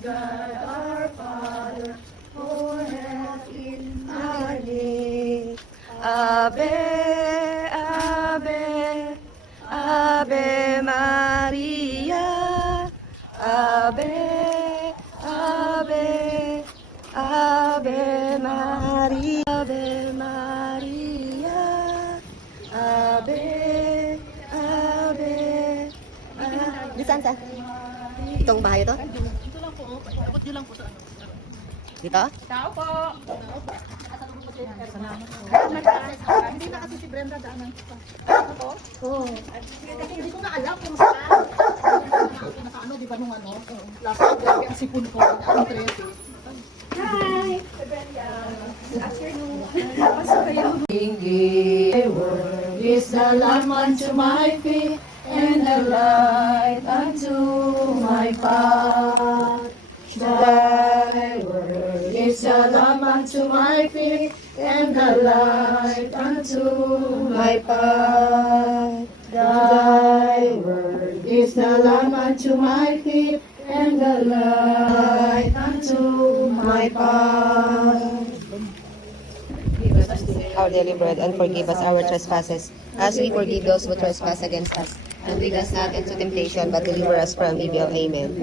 God our Father, who art in heaven. Ave, Ave, Ave Maria. Ave, Ave, Ave Maria. Ave Maria. Ave, Ave, Ave. Di saan? Itong bahay to? Dito lang po. Takot nyo lang po sa ano. Dito? Tao po. Salamat po. Hindi na kasi si Brenda daanan ko pa. Ano po? Oo. Kasi hindi ko na alam kung saan. Nakaano, di ba nung ano? Last week, grabe ang sipon ko. Ang 13. Hi! Thy word is the lamp unto my feet and the light unto my path. Thy word is the lamp unto my feet and the light unto my path. Thy word is the lamp unto my feet and the light unto my path. Our daily bread, and forgive us our trespasses, as we forgive those who trespass against us. And lead us not into temptation, but deliver us from evil. Amen.